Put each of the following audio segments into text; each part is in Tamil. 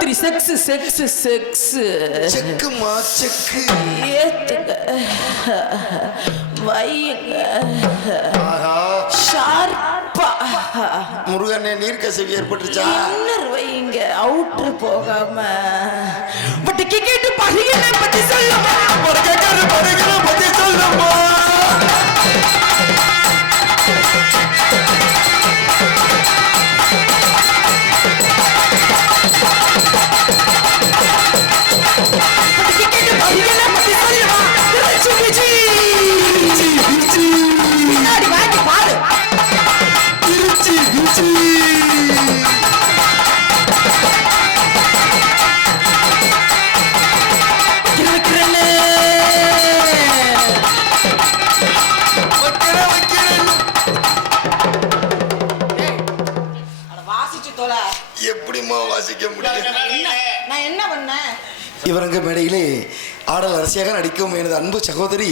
ராத்திரி செக்ஸ் செக்ஸ் செக்ஸ் செக்குமா செக்கு ஏத்துங்க வையுங்க ஷார்ப்பா. முருகனே நீர் கசிவு ஏற்பட்டுச்சா? இன்னர் வையுங்க அவுட்ரு போகாம. பட் கிக்கெட்டு பகிரனை பத்தி சொல்லுமா? பகிரனை பத்தி சொல்லுமா? எப்படிமா வாசிக்க முடியும்? நான் என்ன பண்ணேன்? இவரங்க மேடையிலே ஆடல் அரசியாக நடிக்கும் எனது அன்பு சகோதரி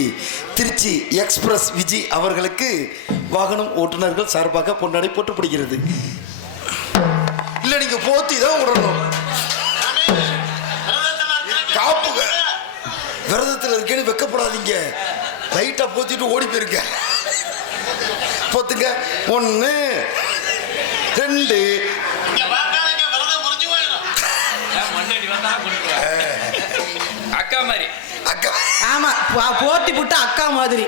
திருச்சி எக்ஸ்பிரஸ் விஜி அவர்களுக்கு வாகனம் ஓட்டுநர்கள் சார்பாக பொன்னாடை போட்டுப்படுகிறது. இல்ல நீங்க போத்தி தான் விடணும். காப்புக விரதத்தில் இருக்கேன்னு வெக்கப்படாதீங்க. லைட்டா போத்திட்டு ஓடி போயிருக்க. போத்துங்க. 1 2 அக்கா மாதிரி. அக்கா ஆமா போட்டி போட்டு அக்கா மாதிரி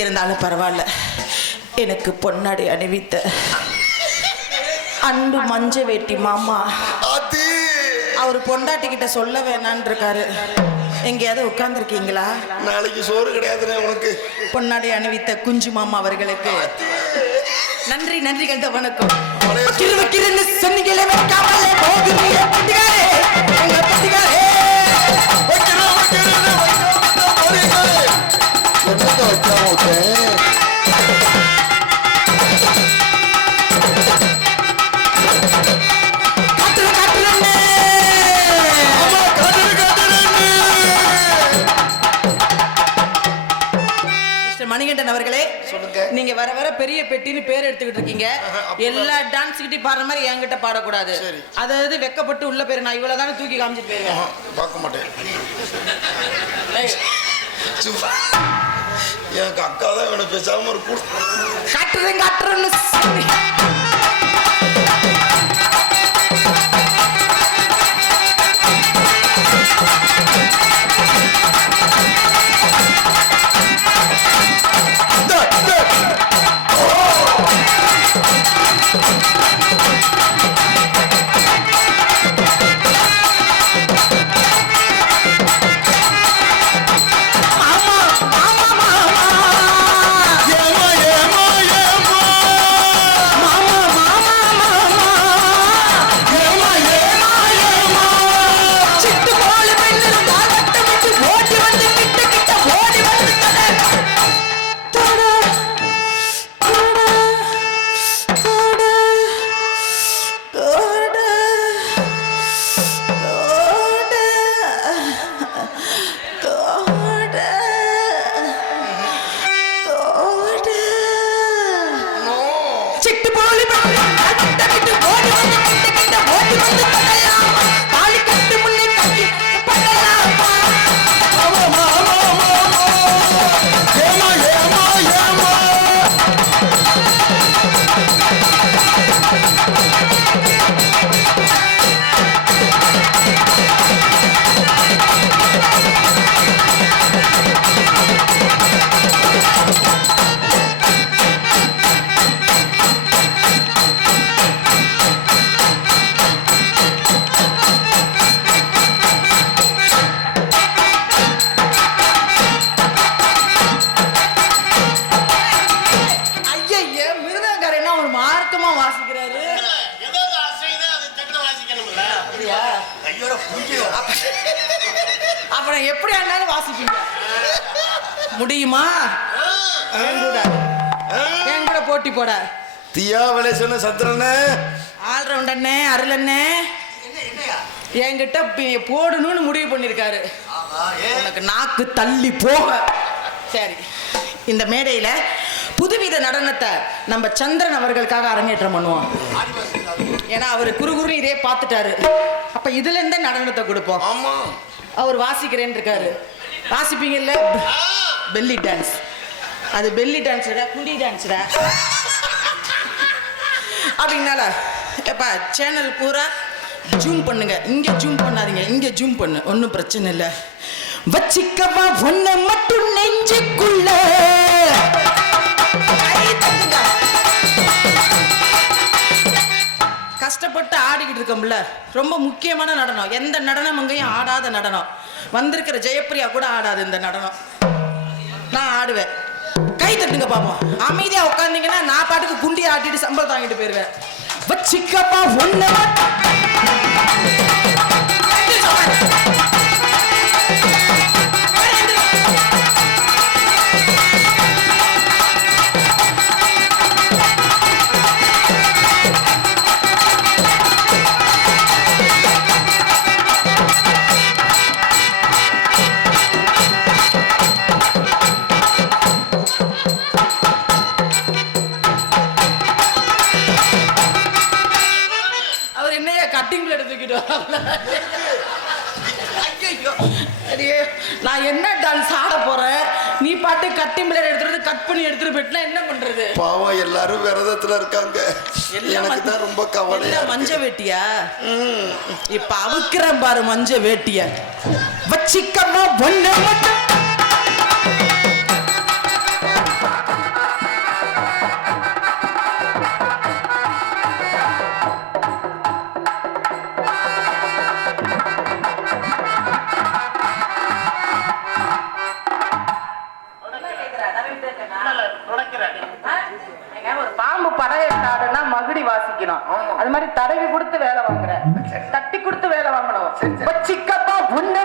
இருந்தாலும் பரவாயில்ல. எனக்கு பொன்னாடி அணிவித்த அன்பு மஞ்ச வேட்டி மாமா அவர் பொண்டாட்டி கிட்ட சொல்ல வேணான்னு இருக்காரு. எங்கேயாவது உட்கார்ந்துருக்கீங்களா? நாளைக்கு சோறு கிடையாதுண்ணே உனக்கு. பொன்னாடி அணிவித்த குஞ்சு மாமா அவர்களுக்கு நன்றி நன்றிகள் தான். வணக்கம். சொன்னீங்களே மணிகண்டன் அவர்களே, நீங்க வர வர பெரிய பெட்டின்னு பேர் எடுத்துக்கிட்டு இருக்கீங்க. எல்லா டான்ஸ் கிட்ட பாடுற மாதிரி என்கிட்ட பாடக்கூடாது. அதாவது வெக்கப்பட்டு உள்ள பேரு நான் இவ்வளவுதானே தூக்கி காமிச்சிட்டு போயிருவேன். பார்க்க மாட்டேன். எனக்கு அக்கா தான் இவனை பேசாம ஒரு காட்டுறேன் காட்டுறேன்னு அப்புறம் எப்படி ஆனாலும் வாசிப்பீங்க முடியுமா? என் கூட போட்டி போட தியா விளைச்சன சத்திரனே ஆல்ரவுண்டண்ணே அருளண்ணே என்கிட்ட போடணும்னு முடிவு பண்ணிருக்காரு. உனக்கு நாக்கு தள்ளி போக. சரி, இந்த மேடையில புதுவித நடனத்தை நம்ம சந்திரன் அவர்களுக்காக அரங்கேற்றம் பண்ணுவோம். ஏன்னா அவர் குறுகுறு இதே பார்த்துட்டாரு. அப்ப இதுல இருந்தே நடனத்தை கொடுப்போம். ஆமா, அவர் வாசிக்கிறேன்னு இருக்காரு. வாசிப்பீங்கல்ல பெல்லி டான்ஸ். அது பெல்லி டான்ஸ்டா குண்டி டான்ஸ்டா அப்படின்னால எப்பா சேனல் பூரா ஜூம் பண்ணுங்க. இங்க ஜூம் பண்ணாதீங்க, இங்க ஜூம் பண்ணு, ஒன்றும் பிரச்சனை இல்லை. வச்சிக்கவா ஒன்ன மட்டும் நெஞ்சுக்குள்ள. கஷ்டப்பட்டு ஆடிக்கிட்டு இருக்கோம்ல, ரொம்ப முக்கியமான நடனம். எந்த நடனம் அங்கேயும் ஆடாத நடனம். வந்திருக்கிற ஜெயப்பிரியா கூட ஆடாது இந்த நடனம். நான் ஆடுவேன். கை தட்டுங்க பாப்போம். அமைதியா உட்காந்தீங்கன்னா நான் பாட்டுக்கு குண்டி ஆட்டிட்டு சம்பளம் தாங்கிட்டு போயிருவேன். வச்சிக்கப்பா ஒண்ணு நான் என்ன டான்ஸ் ஆட போறேன், நீ பாட்டு கட்டிங் பிளேட் எடுத்துட்டு கட் பண்ணி எடுத்துட்டு போயிட்டா என்ன பண்றது? பாவம் எல்லாரும் விரதத்துல இருக்காங்க. எனக்கு தான் ரொம்ப கவலையா. மஞ்ச வேட்டியா? இப்ப அவுக்கிறேன் பாரு மஞ்ச வேட்டிய. வச்சிக்கமா ஒண்ணு மட்டும். அது மாதிரி தடவி கொடுத்து வேலை வாங்குறேன், தட்டி கொடுத்து வேலை வாங்கணும். வச்சிக்கப்பா ஒண்ணு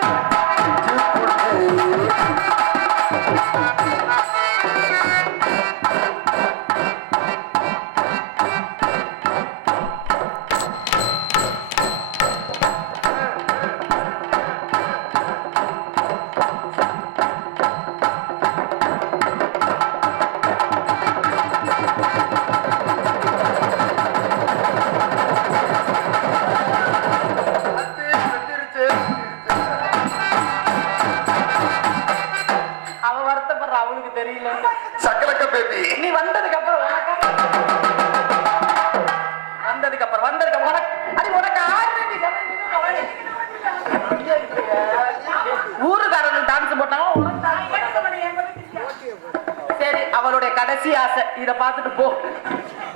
அவளுடைய கடைசி ஆசை. இத பார்த்துட்டு போ.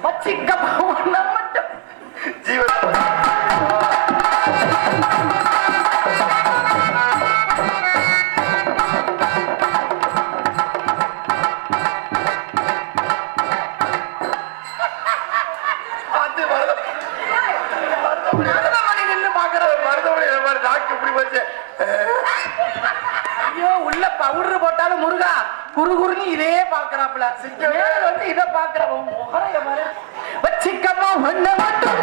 வச்சிக்கப்பா ஒண்ணு மட்டும். ஐயோ, உள்ள பவுடர் போட்டாலும் முருகா குறுகுறுன்னு இதே பாக்குறாப்ல. வந்து இதை பாக்குறவன் முகரைய மாதிரி. வச்சிக்கமா ஒண்ணு மட்டும்.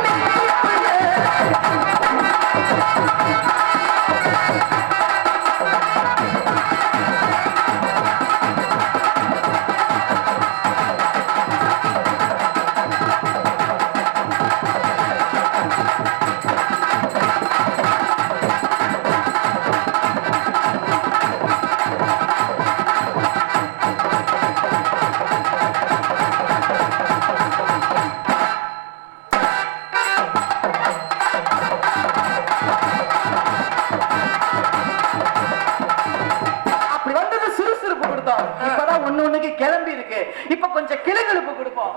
கிளம்பி இருக்கு. இப்ப கொஞ்சம் கிளுகிழுப்பு கொடுப்போம்.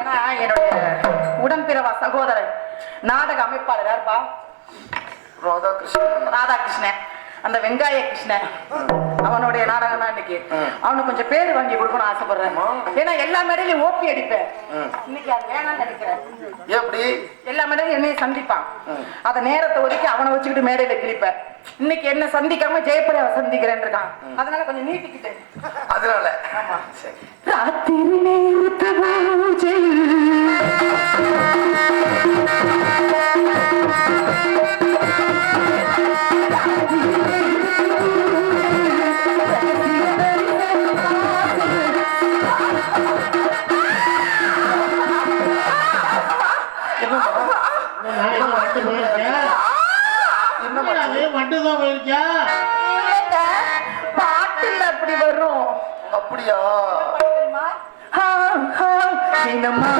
ஏன்னா என்னுடைய உடன்பிறவா சகோதரன் நாடக அமைப்பாளர் யாருப்பா? ராதாகிருஷ்ணன். அந்த வெங்காய கிருஷ்ணன் அவனுடைய நாடகம் தான் இன்னைக்கு. அவனுக்கு கொஞ்சம் பேர் வாங்கி கொடுக்கணும்னு ஆசைப்படுறேன். ஏன்னா எல்லா மேடையிலும் ஓப்பி அடிப்பேன். இன்னைக்கு அது வேணாம்னு நினைக்கிறேன். எப்படி எல்லா மேடையிலும் என்னைய சந்திப்பான். அத நேரத்தை ஒதுக்கி அவனை வச்சுக்கிட்டு மேடையில கிழிப்பேன். இன்னைக்கு என்ன சந்திக்காம ஜெயப்பிரியாவை சந்திக்கிறேன் இருக்கான். அதனால கொஞ்சம் நீட்டிக்கிட்டு. அதனால ராத்திரி நேரத்து தான் போயிருக்கியா? இல்லைங்க, பாட்டுல அப்படி வரும். அப்படியா? ஆ, ஆ, தினமா